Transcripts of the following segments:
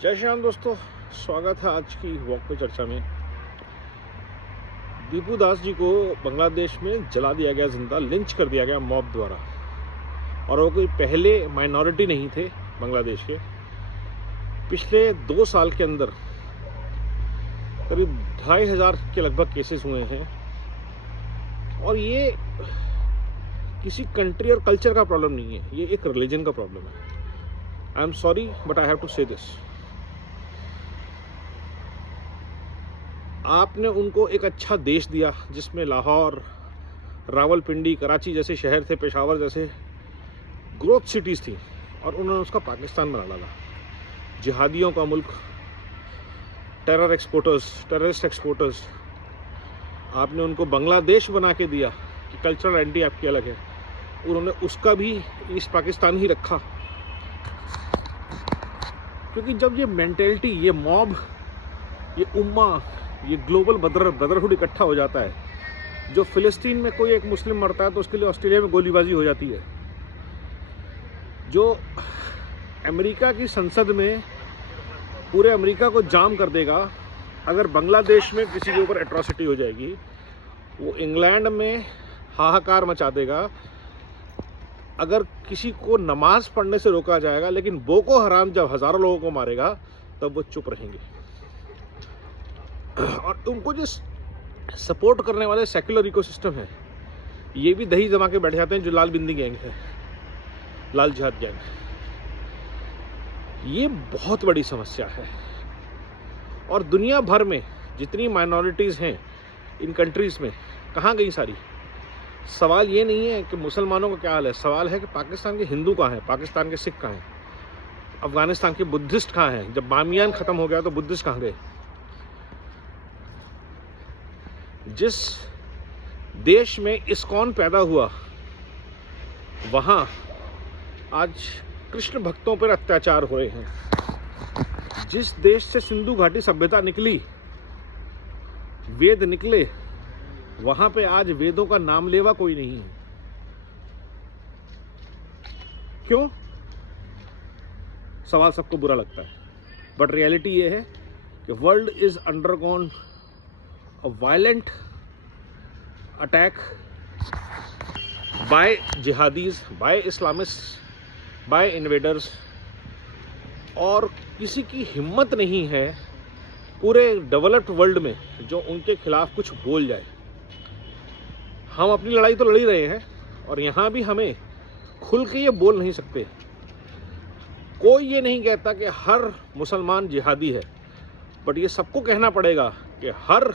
जय श्याम दोस्तों, स्वागत है आज की वॉक पे चर्चा में। दीपू दास जी को बांग्लादेश में जला दिया गया, जिंदा लिंच कर दिया गया मॉब द्वारा। और वो कोई पहले माइनॉरिटी नहीं थे बांग्लादेश के। पिछले 2 साल के अंदर करीब 2500 के लगभग केसेस हुए हैं। और ये किसी कंट्री और कल्चर का प्रॉब्लम नहीं है, ये एक रिलीजन का प्रॉब्लम है। I am sorry but I have to say this. आपने उनको एक अच्छा देश दिया जिसमें लाहौर, रावलपिंडी, कराची जैसे शहर थे, पेशावर जैसे ग्रोथ सिटीज़ थी, और उन्होंने उसका पाकिस्तान बना डाला। जिहादियों का मुल्क, टेररिस्ट एक्सपोर्टर्स। आपने उनको बांग्लादेश बना के दिया कि कल्चरल आइडेंटिटी आपकी अलग है। उन्होंने उसका भी ईस्ट पाकिस्तान ही रखा। क्योंकि जब ये मेंटेलिटी, ये मॉब, ये उम्मा, ये ग्लोबल ब्रदरहुड इकट्ठा हो जाता है, जो फ़िलिस्तीन में कोई एक मुस्लिम मरता है तो उसके लिए ऑस्ट्रेलिया में गोलीबाजी हो जाती है। जो अमेरिका की संसद में पूरे अमेरिका को जाम कर देगा अगर बांग्लादेश में किसी के ऊपर एट्रॉसिटी हो जाएगी, वो इंग्लैंड में हाहाकार मचा देगा अगर किसी को नमाज पढ़ने से रोका जाएगा। लेकिन बोको हराम जब हज़ारों लोगों को मारेगा तब वो चुप रहेंगे। और उनको जो सपोर्ट करने वाले सेक्युलर इकोसिस्टम है, ये भी दही जमा के बैठ जाते हैं, जो लाल बिंदी गैंग है, लाल जिहाद गैंग। ये बहुत बड़ी समस्या है। और दुनिया भर में जितनी माइनॉरिटीज़ हैं इन कंट्रीज़ में, कहाँ गई सारी? सवाल ये नहीं है कि मुसलमानों का क्या हाल है, सवाल है कि पाकिस्तान के हिंदू कहाँ हैं, पाकिस्तान के सिख कहाँ हैं, अफगानिस्तान के बुद्धिस्ट कहाँ हैं। जब बामियान ख़त्म हो गया तो बुद्धिस्ट कहाँ गए? जिस देश में इस्कॉन पैदा हुआ, वहाँ आज कृष्ण भक्तों पर अत्याचार हो रहे हैं। जिस देश से सिंधु घाटी सभ्यता निकली, वेद निकले, वहाँ पे आज वेदों का नाम लेवा कोई नहीं है। क्यों? सवाल सबको बुरा लगता है, बट रियलिटी ये है कि world is undergone a violent attack by jihadis, by Islamists, by invaders। और किसी की हिम्मत नहीं है पूरे डेवलप्ड वर्ल्ड में जो उनके खिलाफ कुछ बोल जाए। हम अपनी लड़ाई तो लड़ ही रहे हैं, और यहाँ भी हमें खुल के ये बोल नहीं सकते। कोई ये नहीं कहता कि हर मुसलमान जिहादी है, बट ये सबको कहना पड़ेगा कि हर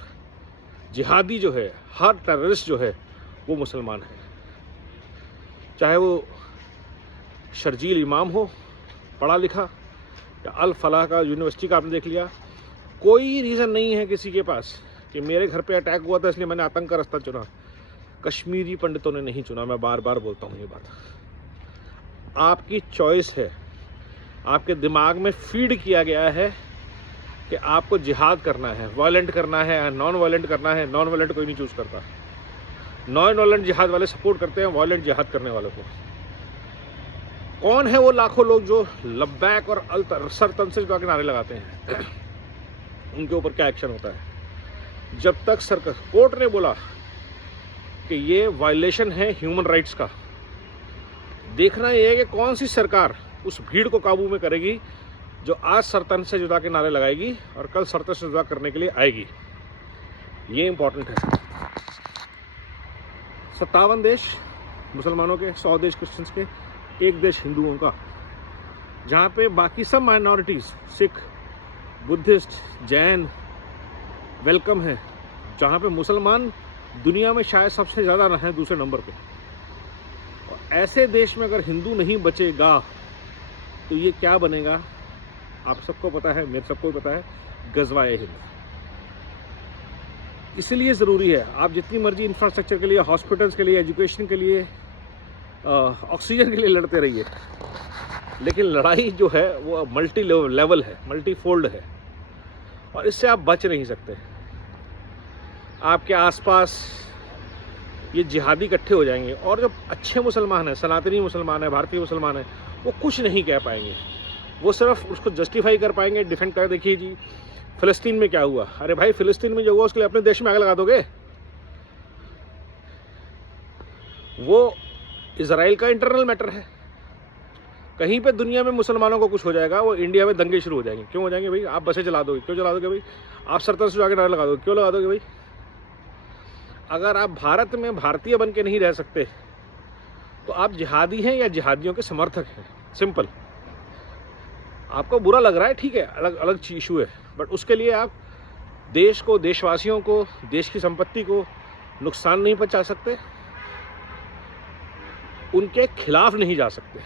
जिहादी जो है, हर टेररिस्ट जो है, वो मुसलमान है। चाहे वो शर्जील इमाम हो, पढ़ा लिखा, या अल फलाह का यूनिवर्सिटी का आपने देख लिया। कोई रीज़न नहीं है किसी के पास कि मेरे घर पे अटैक हुआ था इसलिए मैंने आतंक का रास्ता चुना। कश्मीरी पंडितों ने नहीं चुना। मैं बार बार बोलता हूँ ये बात। आपकी चॉइस है, आपके दिमाग में फीड किया गया है कि आपको जिहाद करना है, वायलेंट करना है, नॉन वायलेंट करना है। नॉन वायलेंट कोई नहीं चूज़ करता। नॉन वायलेंट जिहाद वाले सपोर्ट करते हैं वायलेंट जिहाद करने वालों को। कौन है वो लाखों लोग जो लब्बैक और सर तन से झुका के नारे लगाते हैं? उनके ऊपर क्या एक्शन होता है? जब तक सरकार, कोर्ट ने बोला कि ये वायलेशन है ह्यूमन राइट्स का, देखना ये है कि कौन सी सरकार उस भीड़ को काबू में करेगी जो आज सरतन से जुदा के नारे लगाएगी और कल सरतन से जुदा करने के लिए आएगी। ये इंपॉर्टेंट है। 57 देश मुसलमानों के, 100 देश क्रिश्चियंस के, 1 देश हिंदुओं का, जहाँ पे बाकी सब minorities, Sikh, Buddhist, Jain welcome है। जहाँ पे मुसलमान दुनिया में शायद सबसे ज़्यादा हैं, दूसरे नंबर पे। और ऐसे देश में अगर हिंदू नहीं बचेगा तो ये क्या बनेगा? आप सबको पता है, मेरे सबको पता है, गज़वाए हिंद। इसलिए ज़रूरी है, आप जितनी मर्जी इंफ्रास्ट्रक्चर के लिए, हॉस्पिटल्स के लिए, एजुकेशन के लिए, ऑक्सीजन के लिए लड़ते रहिए, लेकिन लड़ाई जो है वो मल्टी लेवल है, मल्टी फोल्ड है, और इससे आप बच नहीं सकते। आपके आसपास ये जिहादी इकट्ठे हो जाएंगे, और जो अच्छे मुसलमान हैं, सनातनी मुसलमान हैं, भारतीय मुसलमान हैं, वो कुछ नहीं कह पाएंगे। वो सिर्फ उसको जस्टिफाई कर पाएंगे, डिफेंड कर। देखिए जी फ़िलिस्तीन में क्या हुआ, अरे भाई फ़िलिस्तीन में जो हुआ उसके लिए अपने देश में आग लगा दोगे? वो इजराइल का इंटरनल मैटर है। कहीं पे दुनिया में मुसलमानों को कुछ हो जाएगा, वो इंडिया में दंगे शुरू हो जाएंगे। क्यों हो जाएंगे भाई? आप बसें चला दोगे, क्यों चला दोगे भाई? आप सरतर से जाके नारे लगा दोगे, क्यों लगा दोगे भाई? अगर आप भारत में भारतीय बन के नहीं रह सकते तो आप जिहादी हैं या जिहादियों के समर्थक हैं, सिंपल। आपको बुरा लग रहा है, ठीक है, अलग अलग इशू है, बट उसके लिए आप देश को, देशवासियों को, देश की संपत्ति को नुकसान नहीं पहुंचा सकते, उनके खिलाफ नहीं जा सकते।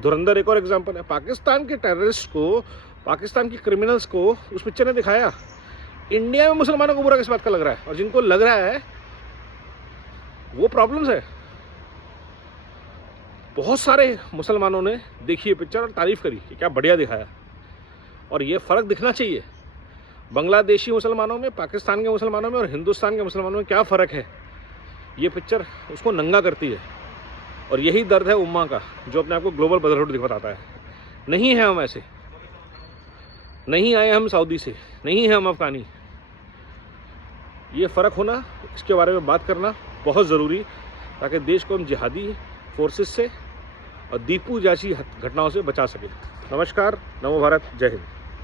धुरंधर एक और एग्जांपल है। पाकिस्तान के टेररिस्ट को, पाकिस्तान के क्रिमिनल्स को उस पिक्चर ने दिखाया। इंडिया में मुसलमानों को बुरा किस बात का लग रहा है? और जिनको लग रहा है वो प्रॉब्लम्स है। बहुत सारे मुसलमानों ने देखी ये पिक्चर और तारीफ करी कि क्या बढ़िया दिखाया। और ये फ़र्क दिखना चाहिए बांग्लादेशी मुसलमानों में, पाकिस्तान के मुसलमानों में और हिंदुस्तान के मुसलमानों में क्या फ़र्क है। ये पिक्चर उसको नंगा करती है। और यही दर्द है उम्मा का, जो अपने आप को ग्लोबल ब्रदरहुड बताता है। नहीं है हम ऐसे, नहीं आए हम सऊदी से, नहीं है हम अफगानी। ये फ़र्क होना, इसके बारे में बात करना बहुत ज़रूरी, ताकि देश को हम जिहादी फोर्सेस से और दीपू जैसी घटनाओं से बचा सकें। नमस्कार, नमो भारत, जय हिंद।